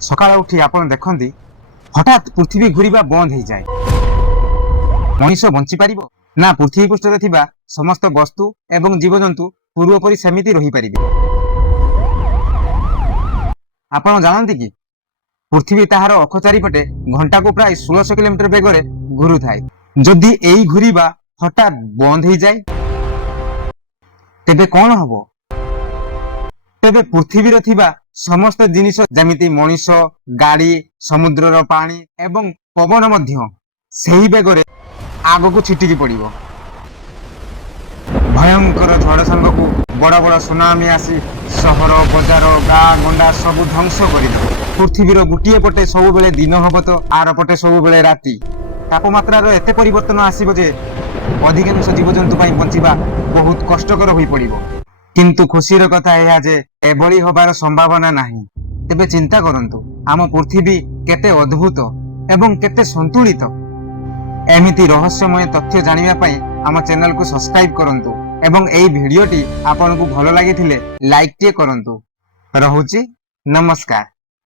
सकाळ उठी आपण देखंती हठात पृथ्वी घूरिबा बंद हो जाए मनीष बंची पारिबो ना पृथ्वी पृष्ठरे थिबा समस्त वस्तु एवं जीवजंतु पूर्वपरि सेमिति रही पारिबे। आपण जानନ୍ତି कि पृथ्वी ताहार अक्ष चारिपटे घंटा को प्राय 1600 किलोमीटर बेगरे घुरु थाए। जदि एई घुरिबा हठात बंद हो जाए तेबे कौन हबो? तेबे पृथ्वी रे थिबा समस्त जिनिस जमिति मनीष गाड़ी समुद्रर पानी एवं पवन मध्य सही बेगरे आगको छिटिकी पड़िबो। भयंकर झड़ संगकू बड़ बड़ सुनामी आसी सहर बजार गाँ गंडा सब ध्वंस कर पृथ्वीर गोटे पटे सब बेले दिन हम तो आर पटे सब बेले राति। तापमात्रार एते परिवर्तन आसीबो जे अधिकांश जीवजंतु पाई बंचिबा बहुत कष्टकर होई पड़िबो। किंतु खुशीर कथा यह जे एभली होबार संभावना नाही। तेबे चिंता करंतु आम पृथ्वी केते अद्भुत एवं केते संतुलित। एमिति रहस्यमय तथ्य जानिबा पई आम चैनल को सब्सक्राइब करंतु एवं एई भिडियोटी आपनकु भलो लागिथिले लाइक टे करंतु। रहुची नमस्कार।